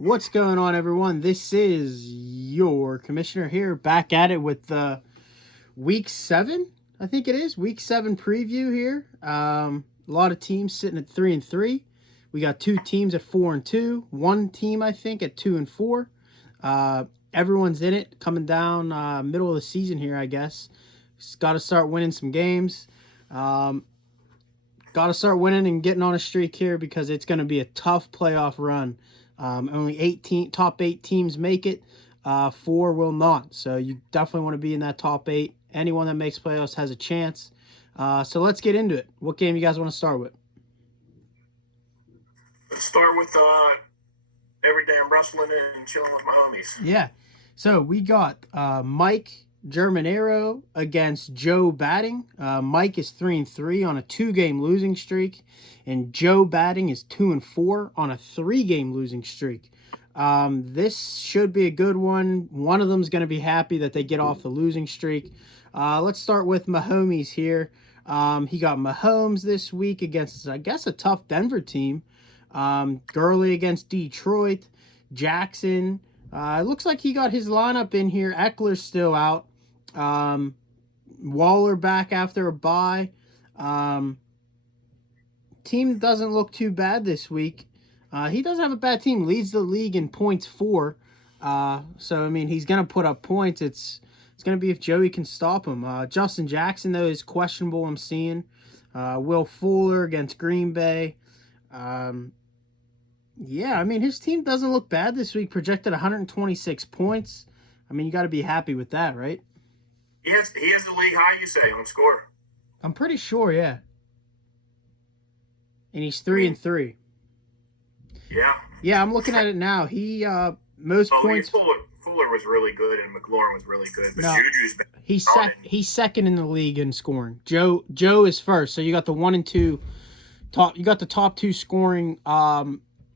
What's going on, everyone? This is your commissioner here, back at it with week 7. I think it is week 7 preview here. A lot of teams sitting at 3-3. We got 2 teams at 4-2. 1 team, I think, at 2-4. Everyone's in it, coming down middle of the season here, I guess. Got to start winning some games. Got to start winning and getting on a streak here because it's going to be a tough playoff run. Only top 8 teams make it. 4 will not. So you definitely want to be in that top 8. Anyone that makes playoffs has a chance. So let's get into it. What game you guys want to start with? Let's start with every day I'm wrestling and chilling with my homies. Yeah. So we got Mike Germanero against Joe Batting. Mike is 3-3 on a 2-game losing streak, and Joe Batting is 2-4 on a 3-game losing streak. This should be a good one. One of them is going to be happy that they get off the losing streak. Let's start with Mahomes here. He got Mahomes this week against, I guess, a tough Denver team. Gurley against Detroit. Jackson. It looks like he got his lineup in here. Eckler's still out. Waller back after a bye. Team doesn't look too bad this week. He doesn't have a bad team. Leads the league in points for. So, I mean, he's going to put up points. It's going to be if Joey can stop him. Justin Jackson, though, is questionable, I'm seeing. Will Fuller against Green Bay. Yeah, I mean, his team doesn't look bad this week. Projected 126 points. I mean, you got to be happy with that, right? He has the league high, you say, on score. I'm pretty sure, yeah. And he's 3-3. Yeah. Yeah, I'm looking at it now. He most points. Fuller was really good, and McLaurin was really good. But No, Juju's been he's second in the league in scoring. Joe is first. So you got the 1 and 2 top. You got the top 2 scoring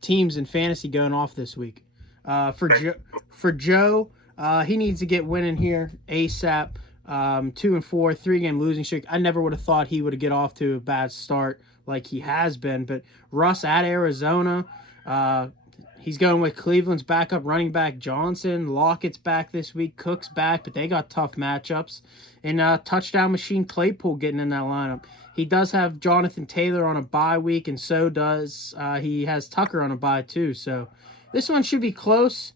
teams in fantasy going off this week. For Joe, he needs to get winning here ASAP. 2-4, 3-game losing streak. I never would have thought he would get off to a bad start like he has been. But Russ at Arizona, he's going with Cleveland's backup running back Johnson. Lockett's back this week. Cook's back, but they got tough matchups. And touchdown machine Claypool getting in that lineup. He does have Jonathan Taylor on a bye week, and so does he has Tucker on a bye too. So this one should be close.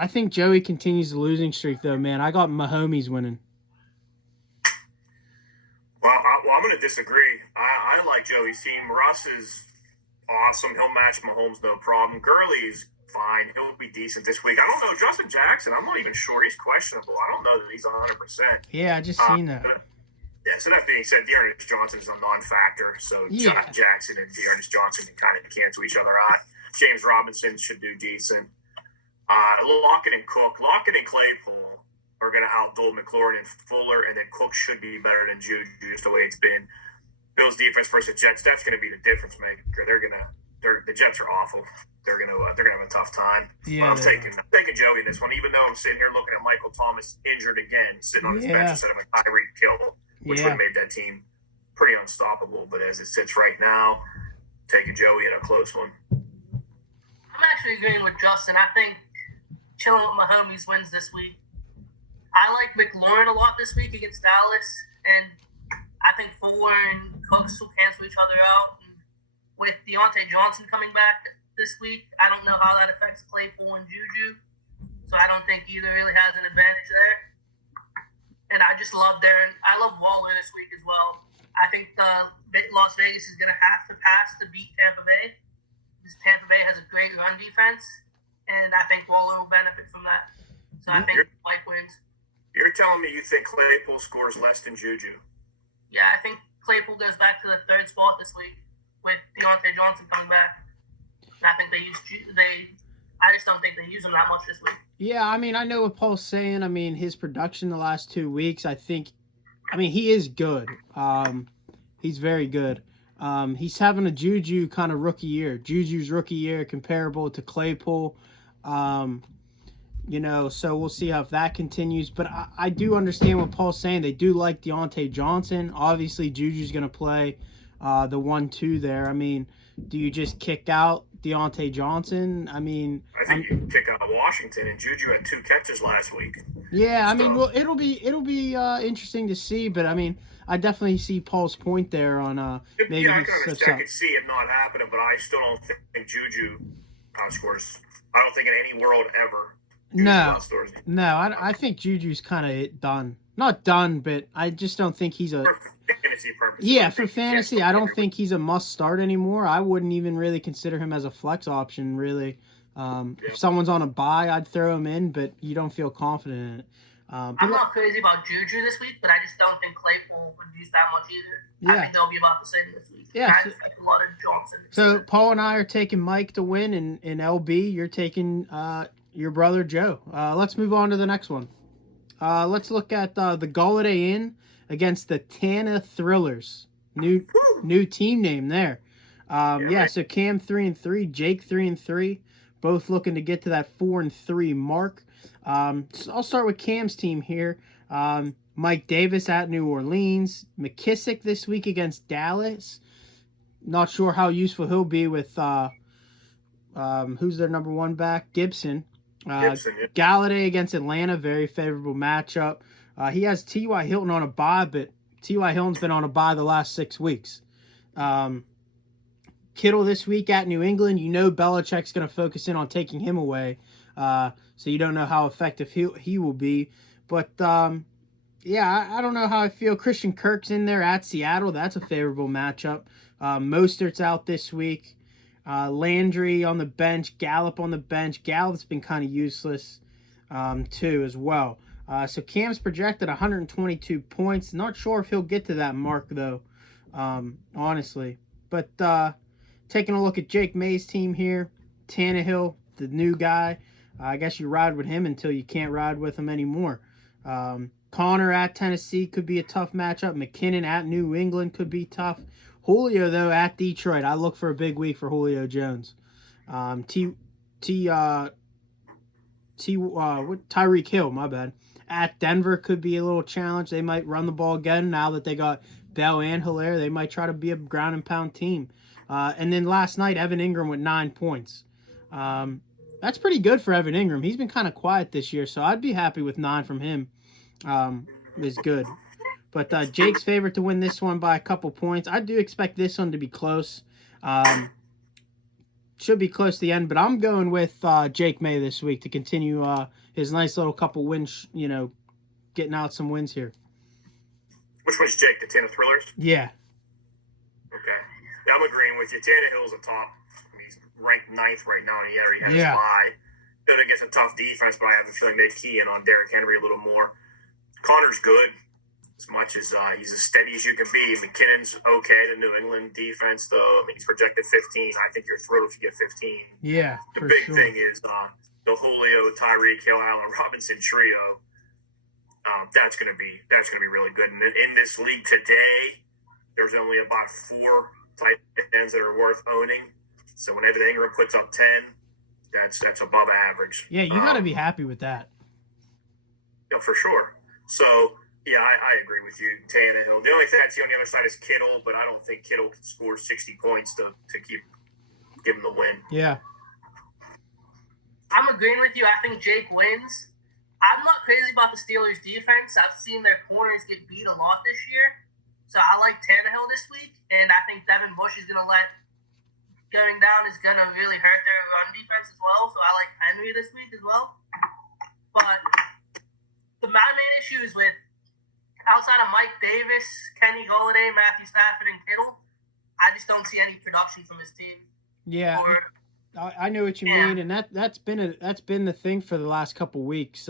I think Joey continues the losing streak, though, man. I got Mahomes winning. Well, I'm going to disagree. I like Joey's team. Russ is awesome. He'll match Mahomes, no problem. Gurley's fine. He'll be decent this week. I don't know. Justin Jackson, I'm not even sure. He's questionable. I don't know that he's 100%. Yeah, I just seen that. Yeah, so that being said, Dearness Johnson is a non-factor. So Yeah. Jackson and Dearness Johnson can kind of cancel each other out. James Robinson should do decent. Lockett and Cook. Lockett and Claypool are going to outduel McLaurin and Fuller, and then Cook should be better than Juju, just the way it's been. Bills defense versus Jets, that's going to be the difference maker. The Jets are awful. They're going to have a tough time. Yeah, I'm taking Joey in this one, even though I'm sitting here looking at Michael Thomas injured again, sitting on his bench instead of Tyreek Hill, which would have made that team pretty unstoppable. But as it sits right now, taking Joey in a close one. I'm actually agreeing with Justin. I think chilling with Mahomes wins this week. I like McLaurin a lot this week against Dallas, and I think Fuller and Cooks will cancel each other out. And with Deontay Johnson coming back this week, I don't know how that affects Claypool and Juju, so I don't think either really has an advantage there. And I just love I love Waller this week as well. I think Las Vegas is going to have to pass to beat Tampa Bay, because Tampa Bay has a great run defense. And I think Waller will benefit from that. So I think Mike wins. You're telling me you think Claypool scores less than Juju? Yeah, I think Claypool goes back to the 3rd spot this week with Deontay Johnson coming back. And I think I just don't think they use him that much this week. Yeah, I mean, I know what Paul's saying. I mean, his production the last 2 weeks, he is good. He's very good. He's having a Juju kind of rookie year. Juju's rookie year comparable to Claypool. So we'll see how if that continues. But I do understand what Paul's saying. They do like Deontay Johnson. Obviously, Juju's going to play the 1-2 there. I mean, do you just kick out Deontay Johnson. I mean, I think you kick out Washington, and Juju had 2 catches last week. yeah, I mean, So- well, it'll be interesting to see, but I mean, I definitely see Paul's point there on maybe Yeah, I he can slips understand. I up. could see it not happening, but I still don't think Juju outscores. I don't think in any world ever. Juju No, outscores him. no, I think Juju's kind of done. Not done, but I just don't think he's a. For fantasy purposes. Yeah, I for think he can fantasy, score I don't every think he's a must start anymore. I wouldn't even really consider him as a flex option, really. If someone's on a bye, I'd throw him in, but you don't feel confident in it. I'm not crazy about Juju this week, but I just don't think Claypool would use that much either. Yeah. I think they'll be about the same this week. Yeah, I so- expect a lot of Johnson. So Paul and I are taking Mike to win, and in LB, you're taking your brother Joe. Let's move on to the next one. Let's look at the Galladay Inn against the Tana Thrillers. New team name there. Yeah, so Cam 3-3, Jake 3-3, both looking to get to that 4-3 mark. So I'll start with Cam's team here. Mike Davis at New Orleans. McKissick this week against Dallas. Not sure how useful he'll be with who's their number 1 back? Gibson. Gibson, yeah. Galladay against Atlanta, very favorable matchup. He has T.Y. Hilton on a bye, but T.Y. Hilton's been on a bye the last 6 weeks. Kittle this week at New England. You know Belichick's going to focus in on taking him away, so you don't know how effective he will be. But, yeah, I don't know how I feel. Christian Kirk's in there at Seattle. That's a favorable matchup. Mostert's out this week. Landry on the bench. Gallup on the bench. Gallup's been kind of useless too as well. So Cam's projected 122 points. Not sure if he'll get to that mark, though, honestly. But taking a look at Jake May's team here. Tannehill, the new guy. I guess you ride with him until you can't ride with him anymore. Connor at Tennessee could be a tough matchup. McKinnon at New England could be tough. Julio, though, at Detroit. I look for a big week for Julio Jones. Tyreek Hill, my bad. At Denver could be a little challenge. They might run the ball again now that they got Bell and Hilaire. They might try to be a ground and pound team. And then last night, Evan Ingram with 9 points. That's pretty good for Evan Ingram. He's been kind of quiet this year, so I'd be happy with 9 from him. Is good. But Jake's favorite to win this one by a couple points. I do expect this one to be close. Should be close to the end, but I'm going with Jake May this week to continue his nice little couple wins, getting out some wins here. Which one's Jake? The Tana Thrillers? Yeah. Okay. Yeah, I'm agreeing with you. Tannehill's a top. He's ranked 9th right now, and he already has Yeah. his bye. Good against a tough defense, but I have a feeling they key in on Derrick Henry a little more. Connor's good, as much as he's as steady as you can be. McKinnon's okay. The New England defense, though, I mean, he's projected 15. I think you're thrilled if you get 15. Yeah, The for big sure. thing is the Julio, Tyreek Hill, Allen Robinson trio. That's gonna be really good. And in this league today, there's only about 4 tight ends that are worth owning. So when Evan Ingram puts up 10, that's above average. Yeah, you got to be happy with that. Yeah, for sure. So yeah, I agree with you, Tannehill. The only thing I see on the other side is Kittle, but I don't think Kittle can score 60 points to give him the win. Yeah. I'm agreeing with you. I think Jake wins. I'm not crazy about the Steelers' defense. I've seen their corners get beat a lot this year. So I like Tannehill this week, and I think Devin Bush is going to going down is going to really hurt their run defense as well. So I like Henry this week as well. But my main issue is with outside of Mike Davis, Kenny Golladay, Matthew Stafford, and Kittle, I just don't see any production from his team. Yeah. I know what you mean, and that's been the thing for the last couple weeks.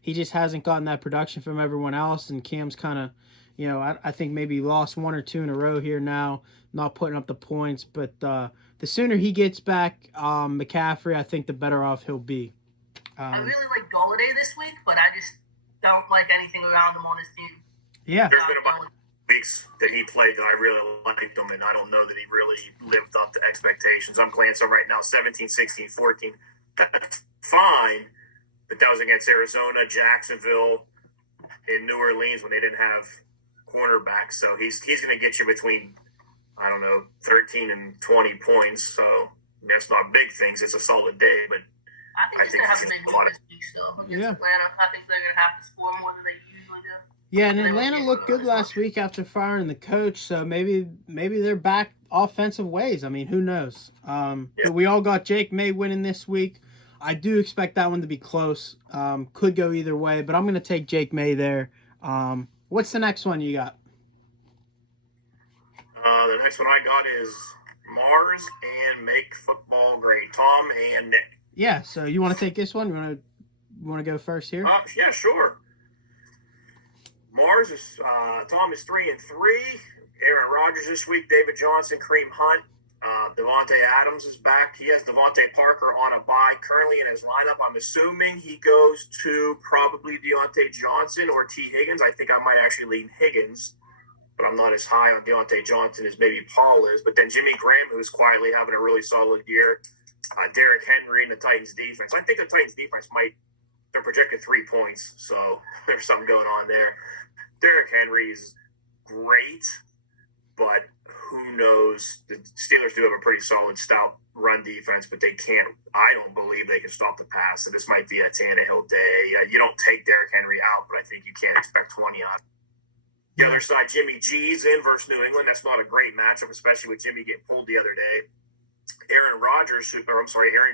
He just hasn't gotten that production from everyone else, and Cam's kind of, I think maybe lost 1 or 2 in a row here now, not putting up the points. But the sooner he gets back McCaffrey, I think the better off he'll be. I really like Golladay this week, but I just don't like anything around him on his team. Yeah. There's been about weeks that he played that I really liked him, and I don't know that he really lived up to expectations. I'm glancing right now, 17, 16, 14. That's fine, but that was against Arizona, Jacksonville, and New Orleans when they didn't have cornerbacks. So he's going to get you between, 13 and 20 points. So That's not big things. It's a solid day, but I think he's going to have a big week this week still against Yeah. Atlanta. I think they're going to have to score more than they usually do. Yeah, and They Atlanta were looked good capable last week after firing the coach, so maybe they're back offensive ways. I mean, who knows? But we all got Jake May winning this week. I do expect that one to be close. Could go either way, but I'm going to take Jake May there. What's the next one you got? The next one I got is Mars and Make Football Great. Tom and Nick. Yeah, so you want to take this one? You want to go first here? Yeah, sure. Mars is Tom is 3-3. Aaron Rodgers this week. David Johnson, Kareem Hunt. Devontae Adams is back. He has Devontae Parker on a bye currently in his lineup. I'm assuming he goes to probably Deontay Johnson or T. Higgins. I think I might actually lean Higgins, but I'm not as high on Deontay Johnson as maybe Paul is. But then Jimmy Graham, who's quietly having a really solid year. Derrick Henry and the Titans defense. I think the Titans defense they're projected 3 points, so there's something going on there. Derrick Henry is great, but who knows? The Steelers do have a pretty solid, stout run defense, but I don't believe they can stop the pass. So this might be a Tannehill day. You don't take Derrick Henry out, but I think you can't expect 20 on. The other side, Jimmy G's in versus New England. That's not a great matchup, especially with Jimmy getting pulled the other day. Aaron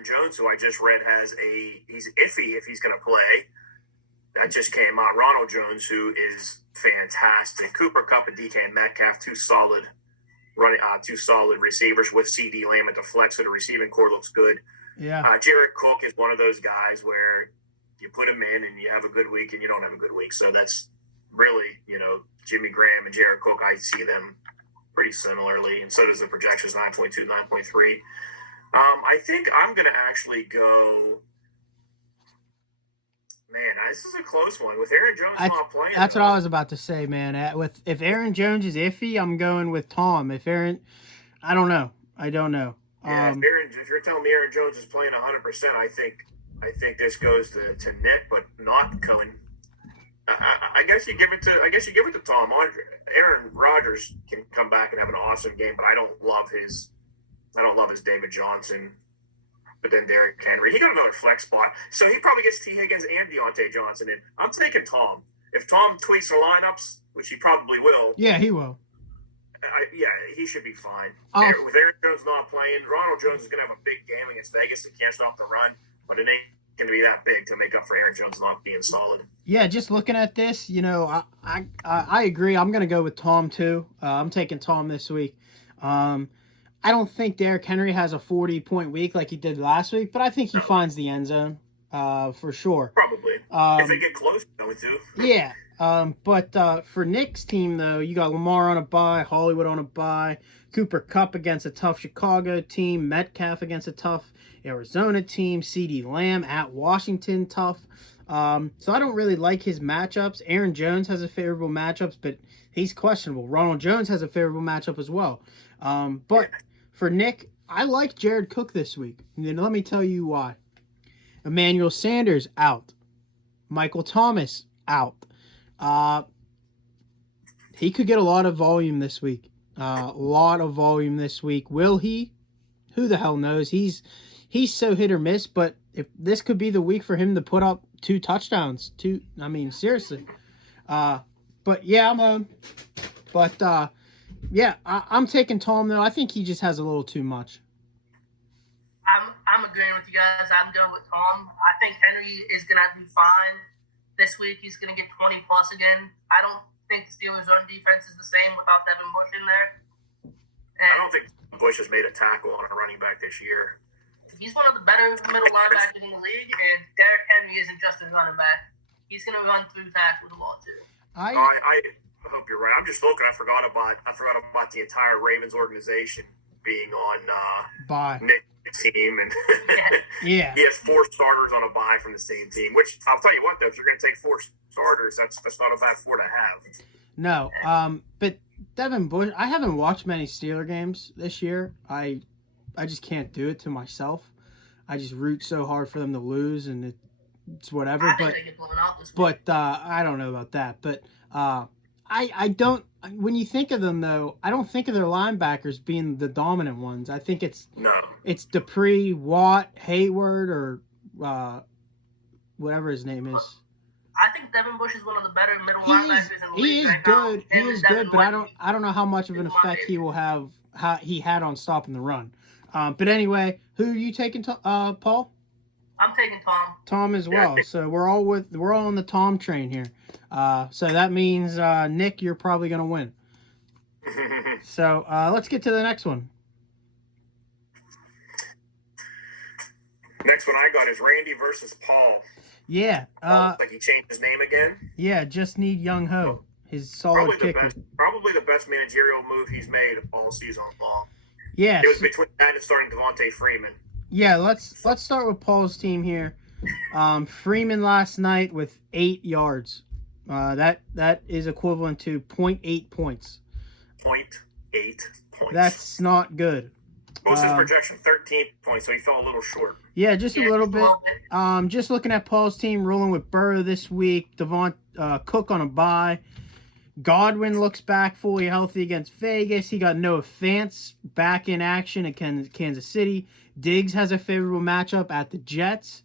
Jones, who I just read he's iffy if he's going to play. That just came out. Ronald Jones, who is fantastic. Cooper Kupp and DK Metcalf, two solid receivers with CD Lamb at the flex, so the receiving core looks good. Yeah. Jared Cook is one of those guys where you put him in and you have a good week and you don't have a good week. So that's really, Jimmy Graham and Jared Cook, I see them pretty similarly, and so does the projections, 9.2, 9.3. I think I'm going to actually go. Man, this is a close one with Aaron Jones not playing. That's what I was about to say, man. If Aaron Jones is iffy, I'm going with Tom. I don't know. Yeah, if you're telling me Aaron Jones is playing 100%, I think this goes to Nick, but not Cohen. I guess you give it to Tom. Aaron Rodgers can come back and have an awesome game, but I don't love his David Johnson. But then Derrick Henry, he got another flex spot, so he probably gets T. Higgins and Deontay Johnson in. I'm taking Tom. If Tom tweaks the lineups, which he probably will. Yeah, he will. He should be fine. With Aaron Jones not playing, Ronald Jones is going to have a big game against Vegas. They can't stop the run, but it ain't going to be that big to make up for Aaron Jones not being solid. Yeah, just looking at this, I agree. I'm going to go with Tom too. I'm taking Tom this week. I don't think Derrick Henry has a 40-point week like he did last week, but I think he finds the end zone for sure. Probably. If they get close, going to. Yeah. But for Nick's team, though, you got Lamar on a bye, Hollywood on a bye, Cooper Kupp against a tough Chicago team, Metcalf against a tough Arizona team, CD Lamb at Washington, tough. So I don't really like his matchups. Aaron Jones has a favorable matchups, but he's questionable. Ronald Jones has a favorable matchup as well. But for Nick, I like Jared Cook this week. And let me tell you why. Emmanuel Sanders out. Michael Thomas out. He could get a lot of volume this week. Will he? Who the hell knows? He's so hit or miss, but if this could be the week for him to put up 2 touchdowns. Seriously. But yeah, I'm home. But yeah, I'm taking Tom though. I think he just has a little too much. I'm agreeing with you guys. I'm going with Tom. I think Henry is going to be fine this week. He's going to get 20 plus again. I don't think the Steelers' run defense is the same without Devin Bush in there. I don't think Bush has made a tackle on a running back this year. He's one of the better middle linebackers in the league, and Derrick Henry isn't just a running back. He's going to run through tackles a lot too. I hope you're right. I'm just looking. I forgot about the entire Ravens organization being on Nick's team, and yeah, he has 4 starters on a bye from the same team. Which I'll tell you what, though, if you're going to take 4 starters, that's not a bad 4 to have. No, but Devin Bush, I haven't watched many Steeler games this year. I just can't do it to myself. I just root so hard for them to lose, and it's whatever. I think they get blown out this week. But I don't know about that. But I don't. When you think of them, though, I don't think of their linebackers being the dominant ones. I think it's No. Dupree, Watt, Hayward, or whatever his name is. I think Devin Bush is one of the better middle He linebackers is in the he league is right now. good. He Him is and Devin good, but I White. don't know how much of an effect he will have. How he had on stopping the run. But anyway, who are you taking, Paul? I'm taking Tom. Tom as well. So we're all on the Tom train here. So that means Nick, you're probably gonna win. So let's get to the next one. Next one I got is Randy versus Paul. Yeah. Like he changed his name again. Yeah. Just need Young Ho, his solid kicker. Probably the best managerial move he's made all season long. Yeah. It was between that and starting Devontae Freeman. Yeah. Let's start with Paul's team here. Freeman last night with 8 yards. That is equivalent to 0.8 points. 0.8 points. That's not good. What was his projection? 13 points, so he fell a little short. Yeah, just a little bit. Just looking at Paul's team, rolling with Burrow this week. Cook on a bye. Godwin looks back fully healthy against Vegas. He got Noah Fant back in action at Kansas City. Diggs has a favorable matchup at the Jets.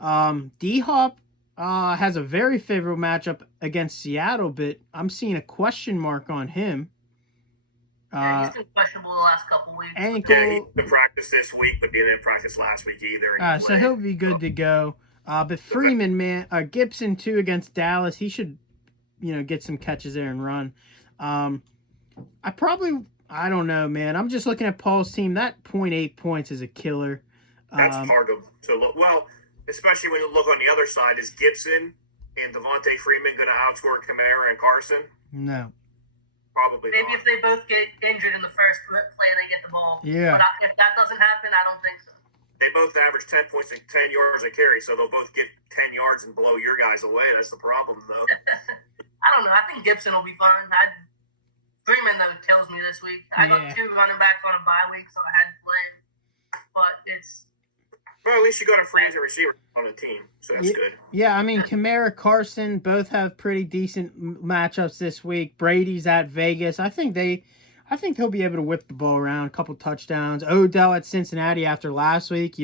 D-Hop has a very favorable matchup against Seattle, but I'm seeing a question mark on him. Yeah, he's been questionable the last couple weeks. Ankle. Yeah, he didn't practice this week, but he didn't practice last week either. So he'll be good to go. But Freeman, man, Gibson too against Dallas. He should, get some catches there and run. I don't know, man. I'm just looking at Paul's team. That 0.8 points is a killer. That's hard to look. Well, especially when you look on the other side, is Gibson and Devontae Freeman going to outscore Kamara and Carson? No. Probably Maybe not. if they both get injured in the first play, they get the ball. Yeah. But if that doesn't happen, I don't think so. They both average 10 points and 10 yards a carry, so they'll both get 10 yards and blow your guys away. That's the problem, though. I don't know. I think Gibson will be fine. Freeman, though, kills me this week. I got 2 running backs on a bye week, so I had to play him. But it's... Well, at least you got a free agent receiver on the team, so that's good. Yeah, I mean, Kamara, Carson both have pretty decent matchups this week. Brady's at Vegas. I think he'll be able to whip the ball around, a couple touchdowns. Odell at Cincinnati after last week,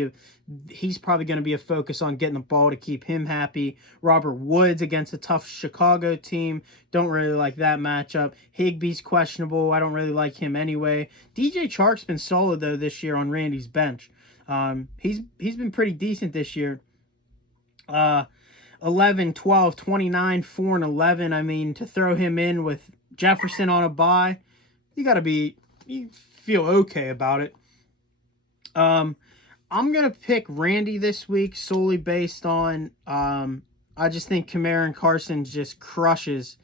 he's probably going to be a focus on getting the ball to keep him happy. Robert Woods against a tough Chicago team. Don't really like that matchup. Higbee's questionable. I don't really like him anyway. DJ Chark's been solid, though, this year on Randy's bench. He's been pretty decent this year. 11, 12, 29, 4, and 11. I mean, to throw him in with Jefferson on a bye, you feel okay about it. I'm going to pick Randy this week solely based on, I just think Kamara and Carson just crushes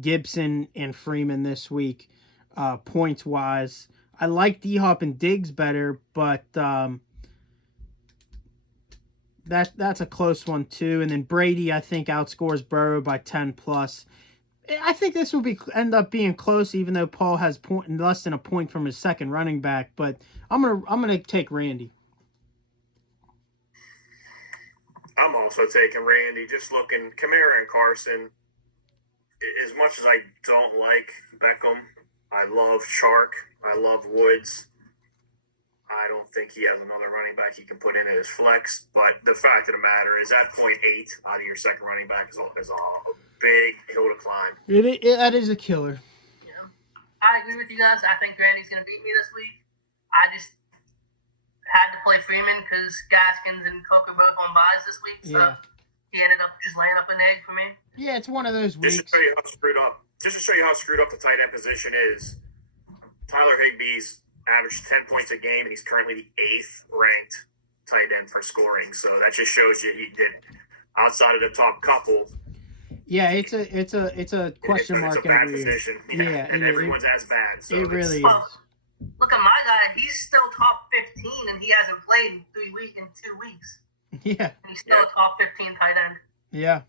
Gibson and Freeman this week, points-wise. I like D-Hop and Diggs better, but that's a close one too. And then Brady, I think, outscores Burrow by 10 plus. I think this will end up being close, even though Paul has less than a point from his second running back. But I'm gonna take Randy. I'm also taking Randy. Just looking, Kamara and Carson. As much as I don't like Beckham, I love Chark. I love Woods. I don't think he has another running back he can put in as flex. But the fact of the matter is that 0.8 out of your second running back is a big hill to climb. That is a killer. Yeah. I agree with you guys. I think Randy's going to beat me this week. I just had to play Freeman because Gaskins and Cook are both on buys this week. So he ended up just laying up an egg for me. Yeah, it's one of those weeks. Just to show you how screwed up the tight end position is, Tyler Higbee's averaged 10 points a game, and he's currently the 8th ranked tight end for scoring. So that just shows you he did outside of the top couple. Yeah, it's a question mark. It's a bad position. Yeah, and everyone's as bad. So it really is. Look at my guy; he's still top 15, and he hasn't played in 2 weeks. Yeah, and he's still a top 15 tight end. Yeah.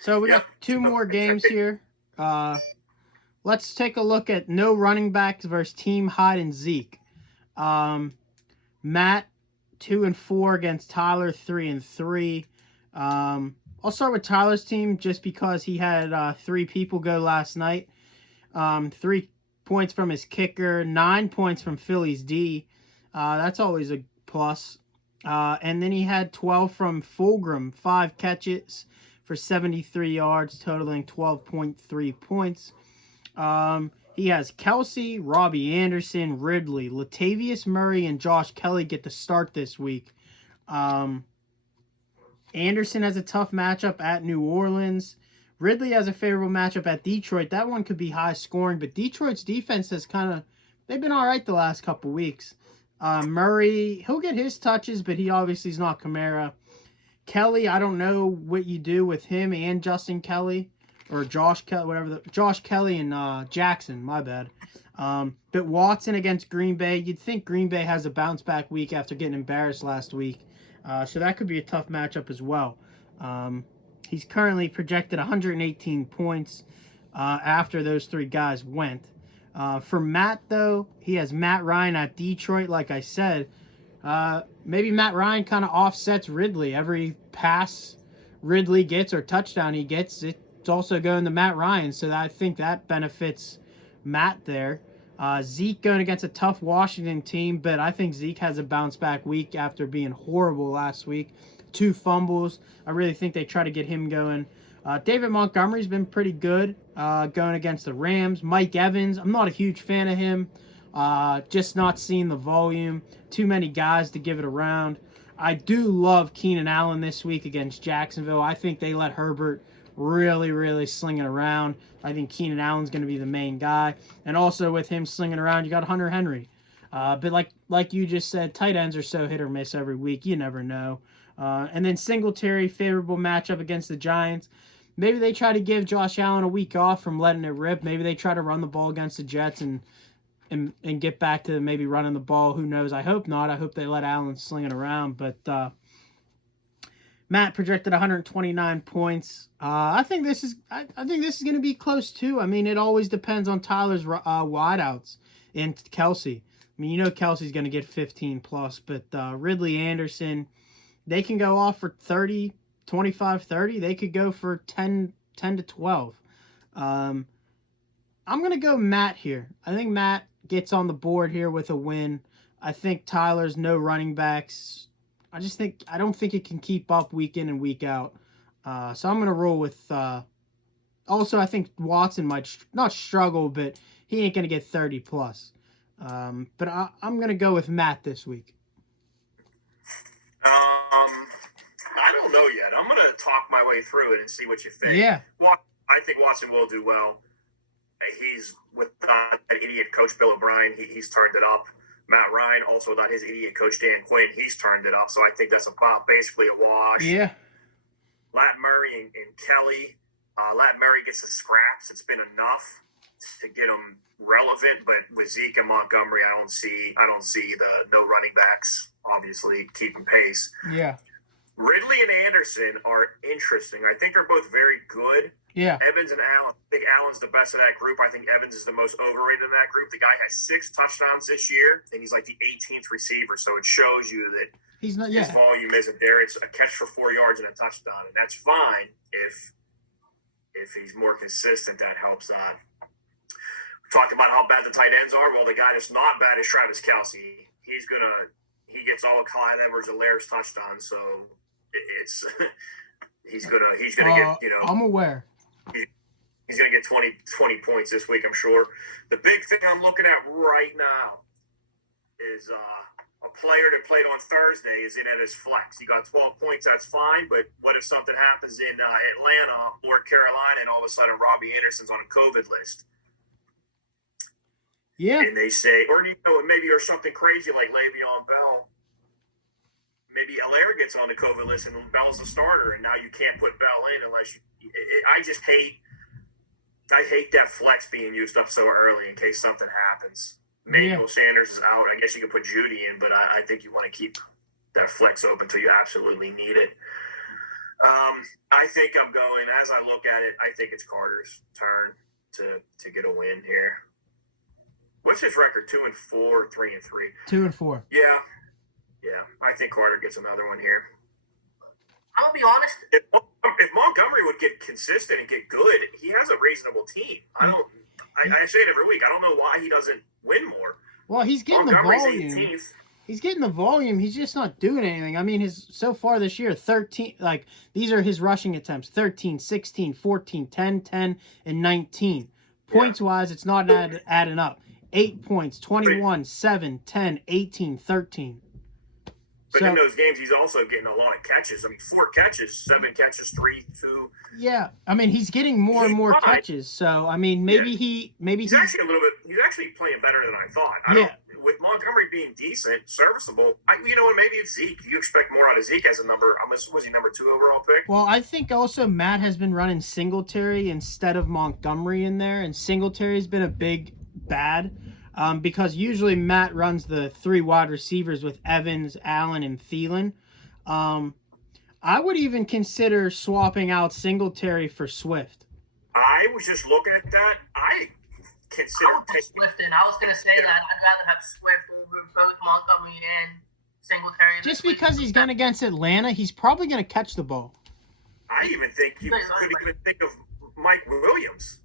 So we got 2 more games here. Let's take a look at no running backs versus team hide and Zeke. Matt 2-4 against Tyler 3-3. I'll start with Tyler's team just because he had 3 people go last night. 3 points from his kicker, 9 points from Philly's D. That's always a plus. And then he had 12 from Fulgham, 5 catches for 73 yards, totaling 12.3 points. He has Kelsey, Robbie Anderson, Ridley, Latavius Murray, and Josh Kelly get the start this week. Anderson has a tough matchup at New Orleans. Ridley has a favorable matchup at Detroit. That one could be high scoring, but Detroit's defense has they've been all right the last couple weeks. Murray, he'll get his touches, but he obviously is not Kamara. Kelly, I don't know what you do with him and Justin Kelly or Josh Kelly, Josh Kelly and Jackson, my bad. But Watson against Green Bay, you'd think Green Bay has a bounce back week after getting embarrassed last week. So that could be a tough matchup as well. He's currently projected 118 points after those 3 guys went. For Matt, though, he has Matt Ryan at Detroit, like I said. Maybe Matt Ryan kind of offsets Ridley. Every pass Ridley gets or touchdown he gets, it's also going to Matt Ryan. So I think that benefits Matt there. Zeke going against a tough Washington team, but I think Zeke has a bounce back week after being horrible last week. 2 fumbles. I really think they try to get him going. David Montgomery's been pretty good going against the Rams. Mike Evans, I'm not a huge fan of him. Just not seeing the volume. Too many guys to give it around. I do love Keenan Allen this week against Jacksonville. I think they let Herbert really sling it around. I think Keenan Allen's going to be the main guy. And also with him slinging around, you got Hunter Henry. But like you just said, tight ends are so hit or miss every week. You never know. And then Singletary, favorable matchup against the Giants. Maybe they try to give Josh Allen a week off from letting it rip. Maybe they try to run the ball against the Jets and get back to maybe running the ball. Who knows? I hope not. I hope they let Allen sling it around. But Matt projected 129 points. I think this is going to be close too. I mean, it always depends on Tyler's wideouts and Kelsey. I mean, Kelsey's going to get 15 plus, but Ridley, Anderson, they can go off for 30, 25, 30. They could go for 10 to 12. I'm going to go Matt here. I think Matt gets on the board here with a win. I think Tyler's no running backs. I don't think it can keep up week in and week out. So I'm going to roll with, also I think Watson might not struggle, but he ain't going to get 30 plus. But I'm going to go with Matt this week. I don't know yet. I'm going to talk my way through it and see what you think. Yeah. I think Watson will do well. He's with that idiot coach Bill O'Brien. He's turned it up. Matt Ryan also without his idiot coach Dan Quinn. He's turned it up. So I think that's basically a wash. Yeah. Lat Murray and Kelly. Lat Murray gets the scraps. It's been enough to get him relevant. But with Zeke and Montgomery, I don't see the no running backs obviously keeping pace. Yeah. Ridley and Anderson are interesting. I think they're both very good. Yeah. Evans and Allen. I think Allen's the best of that group. I think Evans is the most overrated in that group. The guy has 6 touchdowns this year, and he's like the 18th receiver. So it shows you that his volume isn't there. It's a catch for 4 yards and a touchdown, and that's fine if he's more consistent. That helps out. We talked about how bad the tight ends are. Well, the guy that's not bad is Travis Kelce. He gets all of Clyde Edwards-Helaire's touchdowns, so it's he's gonna get I'm aware. He's going to get 20 points this week, I'm sure. The big thing I'm looking at right now is a player that played on Thursday is in at his flex. He got 12 points, that's fine, but what if something happens in Atlanta or Carolina and all of a sudden Robbie Anderson's on a COVID list? Yeah. And they say, or maybe there's something crazy like Le'Veon Bell. Maybe Allaire gets on the COVID list and Bell's the starter, and now you can't put Bell in unless you – I hate that flex being used up so early in case something happens. Emmanuel Sanders is out. I guess you could put Judy in, but I think you want to keep that flex open until you absolutely need it. I think I'm going, as I look at it, I think it's Carter's turn to get a win here. What's his record? 2-4, 3-3? 2-4. Yeah. I think Carter gets another one here. I'm gonna be honest. If If Montgomery would get consistent and get good, he has a reasonable team. I say it every week. I don't know why he doesn't win more. Well, he's getting the Montgomery's volume. 18th. He's getting the volume. He's just not doing anything. I mean, his so far this year, 13, like, these are his rushing attempts, 13, 16, 14, 10, 10, and 19. Points-wise, it's not adding up. 8 points, 21, 7, 10, 18, 13. But in those games, he's also getting a lot of catches. I mean, 4 catches, 7 catches, 3, 2. Yeah, I mean, he's getting more and more catches. So, I mean, maybe he's actually a little bit. He's actually playing better than I thought. With Montgomery being decent, serviceable, maybe it's Zeke. You expect more out of Zeke as a number. Was he number 2 overall pick? Well, I think also Matt has been running Singletary instead of Montgomery in there, and Singletary's been a big bad. Because usually Matt runs the 3 wide receivers with Evans, Allen, and Thielen. I would even consider swapping out Singletary for Swift. I was just looking at that. I would put Swift in. I was going to say that I'd rather have Swift over both Montgomery and Singletary. Just because he's going against Atlanta, he's probably going to catch the ball. I even think you could even think of Mike Williams.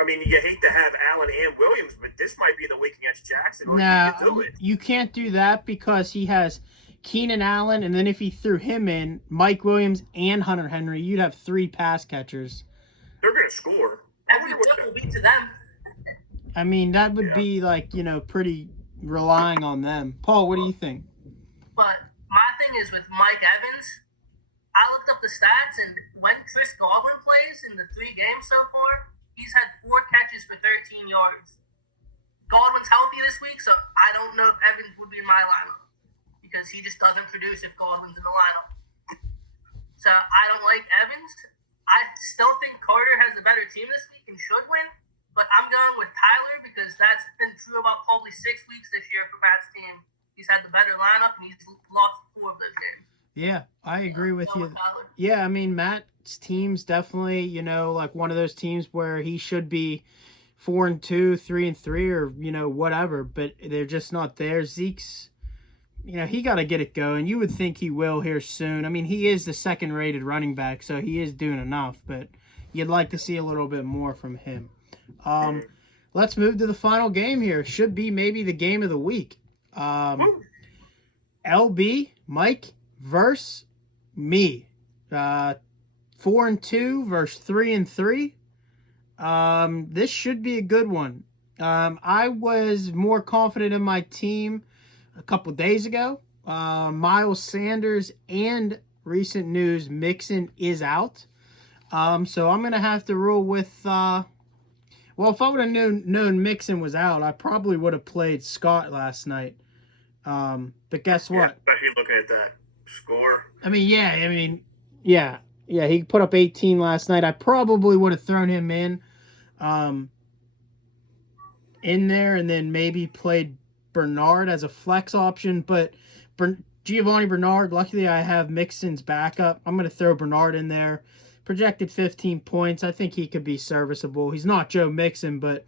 I mean, you hate to have Allen and Williams, but this might be the week against Jackson. No, you can't do that because he has Keenan Allen, and then if he threw him in, Mike Williams and Hunter Henry, you'd have 3 pass catchers. They're going to score. Every will be to them. I mean, that would be pretty relying on them. Paul, what do you think? But my thing is with Mike Evans, I looked up the stats, and when Chris Godwin plays in the 3 games so far, he's had 4 catches for 13 yards. Godwin's healthy this week, so I don't know if Evans would be in my lineup because he just doesn't produce if Godwin's in the lineup. So I don't like Evans. I still think Carter has a better team this week and should win, but I'm going with Tyler because that's been true about probably 6 weeks this year for Matt's team. He's had the better lineup, and he's lost 4 of those games. Yeah, I agree with you. Yeah, I mean, Matt's team's definitely, like one of those teams where he should be 4-2, 3-3, or, whatever, but they're just not there. Zeke's, he got to get it going. You would think he will here soon. I mean, he is the 2nd-rated running back, so he is doing enough, but you'd like to see a little bit more from him. Let's move to the final game here. Should be maybe the game of the week. LB, Mike, versus me. 4-2 versus 3-3. This should be a good one. I was more confident in my team a couple days ago. Miles Sanders and recent news, Mixon is out. So I'm going to have to rule with... if I would have known Mixon was out, I probably would have played Scott last night. But guess what? Especially looking at that score. Yeah, he put up 18 last night. I probably would have thrown him in there and then maybe played Bernard as a flex option. But Giovanni Bernard, luckily I have Mixon's backup. I'm going to throw Bernard in there. Projected 15 points. I think he could be serviceable. He's not Joe Mixon, but,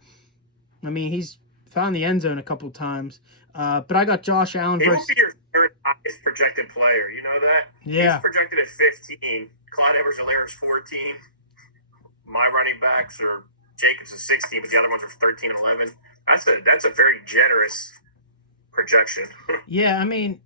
I mean, he's found the end zone a couple times. But I got Josh Allen He versus... will be your 3rd highest projected player. You know that? Yeah. He's projected at 15. Clyde Edwards-Helaire is 14. My running backs are Jacobs is 16, but the other ones are 13 and 11. That's a very generous projection. Yeah, I mean,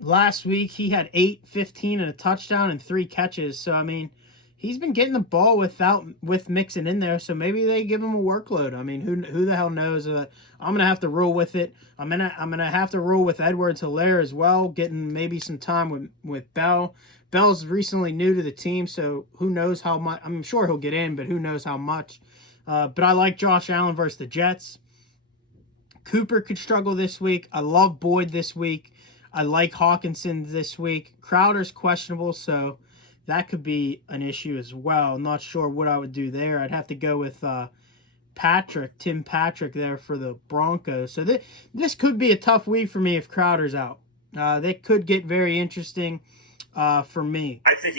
last week he had 8, 15, and a touchdown and 3 catches. So, I mean, he's been getting the ball with Mixon in there, so maybe they give him a workload. I mean, who the hell knows? I'm gonna have to roll with it. I'm gonna have to roll with Edwards-Helaire as well, getting maybe some time with Bell. Bell's recently new to the team, so who knows how much. I'm sure he'll get in, but who knows how much. But I like Josh Allen versus the Jets. Cooper could struggle this week. I love Boyd this week. I like Hawkinson this week. Crowder's questionable, so that could be an issue as well. Not sure what I would do there. I'd have to go with Tim Patrick there for the Broncos. So this could be a tough week for me if Crowder's out. That could get very interesting for me. I think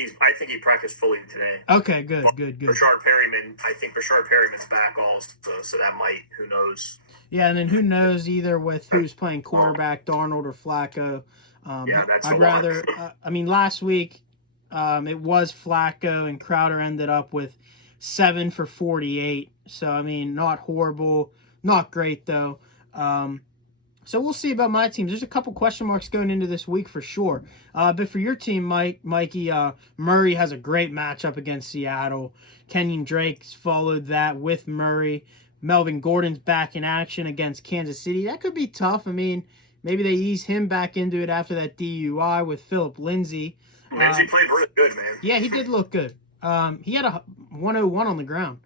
he practiced fully today. Okay, good. Rashard Perryman, I think Rashard Perryman's back also, so that might, who knows. Yeah, and then who knows either with who's playing quarterback, Darnold or Flacco. That's I'd rather. Last week It was Flacco, and Crowder ended up with 7 for 48. So, I mean, not horrible, not great, though. So we'll see about my team. There's a couple question marks going into this week for sure. But for your team, Mikey, Murray has a great matchup against Seattle. Kenyon Drake's followed that with Murray. Melvin Gordon's back in action against Kansas City. That could be tough. I mean, maybe they ease him back into it after that DUI with Philip Lindsay. Lindsay played really good, man. Yeah, he did look good. He had a 101 on the ground.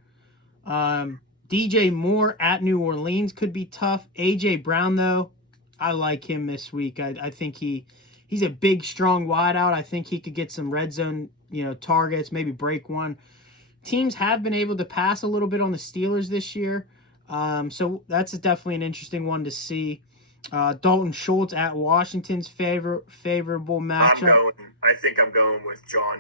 DJ Moore at New Orleans could be tough. AJ Brown, though, I like him this week. I think he's a big, strong wideout. I think he could get some red zone, targets, maybe break one. Teams have been able to pass a little bit on the Steelers this year, so that's definitely an interesting one to see. Dalton Schultz at Washington's favorable matchup. I think I'm going with John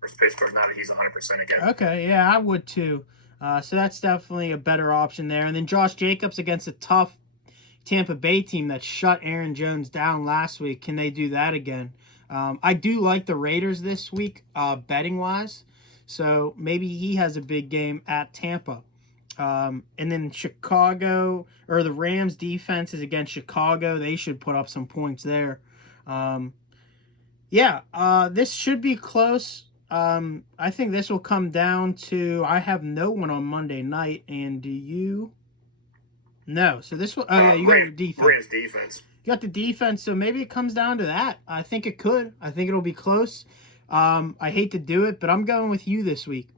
versus Pittsburgh now that he's 100% again. Okay, yeah, I would too. So that's definitely a better option there. And then Josh Jacobs against a tough Tampa Bay team that shut Aaron Jones down last week. Can they do that again? I do like the Raiders this week, betting-wise. So maybe he has a big game at Tampa. And then Chicago, or the Rams defense is against Chicago. They should put up some points there. This should be close. I think this will come down to, I have no one on Monday night, and do you? No. So this will, you got your defense. Rams defense. You got the defense, so maybe it comes down to that. I think it could. I think it'll be close. I hate to do it, but I'm going with you this week.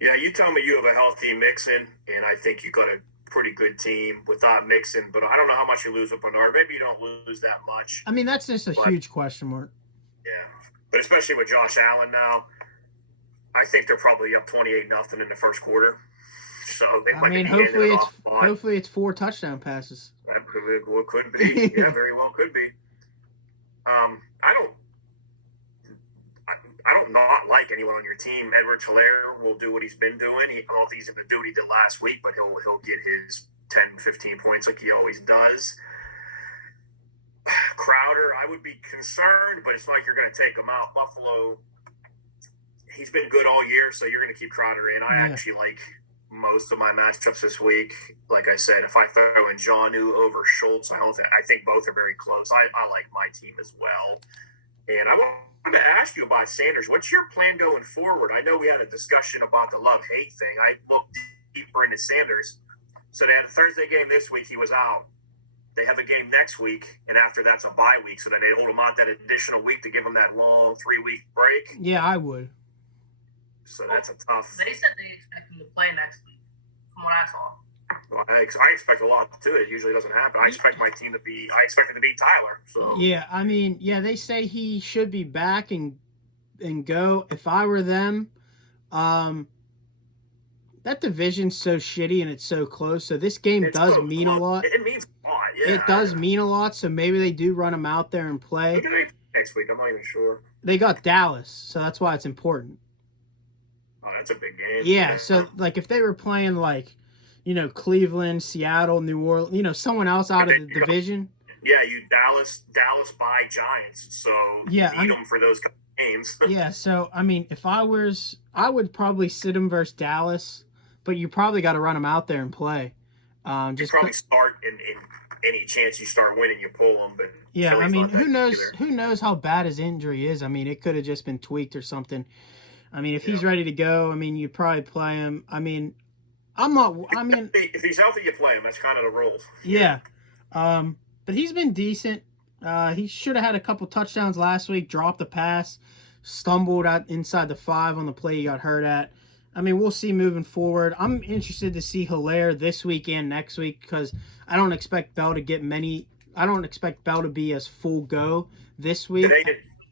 Yeah, you tell me you have a healthy Mixon, and I think you got a pretty good team without Mixon, but I don't know how much you lose with Bernard. Maybe you don't lose that much. I mean, that's just a huge question mark. Yeah, but especially with Josh Allen now, I think they're probably up 28-0 in the first quarter. So they might be hopefully it's 4 touchdown passes. That could be. Yeah, very well could be. I don't not like anyone on your team. Edwards Hilaire will do what he's been doing. I don't know if he's going to do what he did last week, but he'll get his 10, 15 points like he always does. Crowder, I would be concerned, but it's not like you're going to take him out. Buffalo, he's been good all year, so you're going to keep Crowder in. I actually like most of my matchups this week. Like I said, if I throw in Jonnu over Schultz, I think both are very close. I like my team as well. And I wanted to ask you about Sanders. What's your plan going forward? I know we had a discussion about the love-hate thing. I looked deeper into Sanders. So they had a Thursday game this week. He was out. They have a game next week, and after that's a bye week. So then they hold him out that additional week to give him that long 3-week break. Yeah, I would. So that's a tough. They said they expect him to play next week, from what I saw. Well, I expect a lot too. It usually doesn't happen. I expect my team to be. I expect it to beat Tyler. So yeah, I mean, they say he should be back and go. If I were them, that division's so shitty and it's so close. So this game does mean a lot. It means a lot. Yeah, it does mean a lot. So maybe they do run him out there and play. Who do they play next week? I'm not even sure. They got Dallas, so that's why it's important. Oh, that's a big game. Yeah, so like if they were playing like, Cleveland, Seattle, New Orleans, someone else out of the division. Yeah, Dallas by Giants. So need them for those games. Yeah, so I mean, if I would probably sit him versus Dallas, but you probably got to run him out there and play. Just probably start in any chance you start winning, you pull them. But yeah, I mean, who knows? Who knows how bad his injury is? I mean, it could have just been tweaked or something. I mean, if he's ready to go, I mean, you'd probably play him. I mean, if he's healthy, you play him. That's kind of the rules. Yeah, but he's been decent. He should have had a couple touchdowns last week. Dropped a pass, stumbled out inside the 5 on the play he got hurt at. I mean, we'll see moving forward. I'm interested to see Hilaire this week and next week because I don't expect Bell to get many. I don't expect Bell to be as full go this week.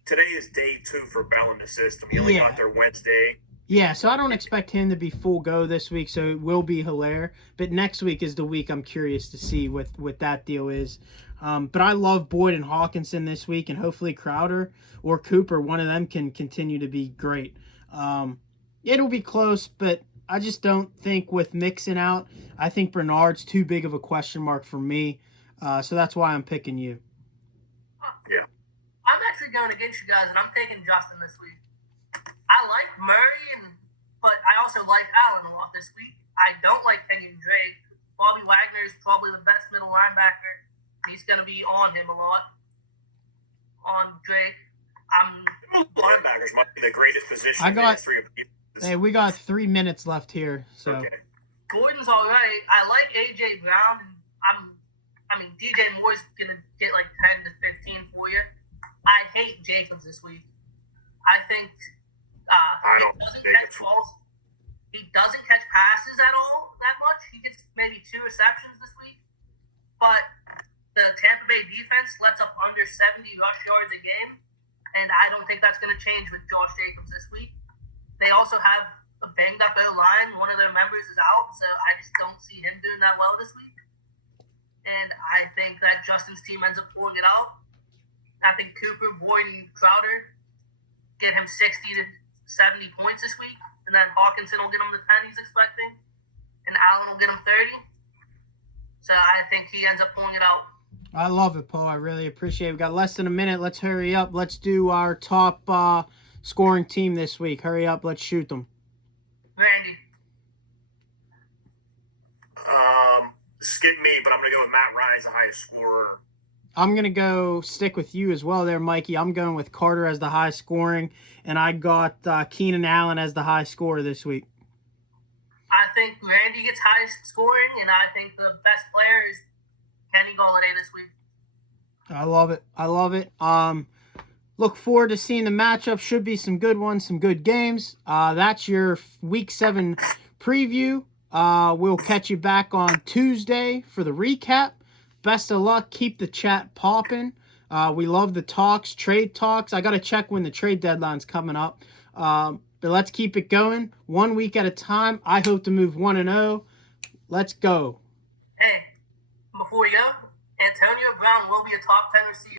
Today is day 2 for Bell in the system. He only got there Wednesday. Yeah, so I don't expect him to be full go this week, so it will be Hilaire. But next week is the week I'm curious to see what that deal is. But I love Boyd and Hawkinson this week, and hopefully Crowder or Cooper, one of them can continue to be great. It'll be close, but I just don't think with Mixon out, I think Bernard's too big of a question mark for me. So that's why I'm picking you. Yeah. I'm actually be going against you guys, and I'm taking Justin this week. I like Murray, but I also like Allen a lot this week. I don't like Kenyon Drake. Bobby Wagner is probably the best middle linebacker. He's going to be on him a lot. On Drake. Linebackers might be the greatest position. Hey, we got 3 minutes left here, so. Okay. Gordon's all right. I like A.J. Brown. DJ Moore's going to get like 10 to 15 for you. I hate Jacobs this week. I think he doesn't catch passes at all that much. He gets maybe 2 receptions this week. But the Tampa Bay defense lets up under 70 rush yards a game, and I don't think that's going to change with Josh Jacobs this week. They also have a banged-up O-line. One of their members is out, so I just don't see him doing that well this week. And I think that Justin's team ends up pulling it out. I think Cooper, Boyd, and Crowder get him 60 to 70 points this week, and then Hawkinson will get him the 10 he's expecting, and Allen will get him 30. So I think he ends up pulling it out. I love it, Paul. I really appreciate it. We got less than a minute. Let's hurry up. Let's do our top scoring team this week. Hurry up. Let's shoot them. Randy. Skip me, but I'm going to go with Matt Ryan as the highest scorer. I'm going to go stick with you as well there, Mikey. I'm going with Carter as the high scoring, and I got Keenan Allen as the high scorer this week. I think Randy gets highest scoring, and I think the best player is Kenny Golladay this week. I love it. I love it. Look forward to seeing the matchup. Should be some good ones, some good games. That's your Week 7 preview. We'll catch you back on Tuesday for the recap. Best of luck. Keep the chat popping. We love the talks, trade talks. I got to check when the trade deadline's coming up. But let's keep it going. 1 week at a time. I hope to move 1-0. Let's go. Hey, before we go, Antonio Brown will be a top 10 receiver.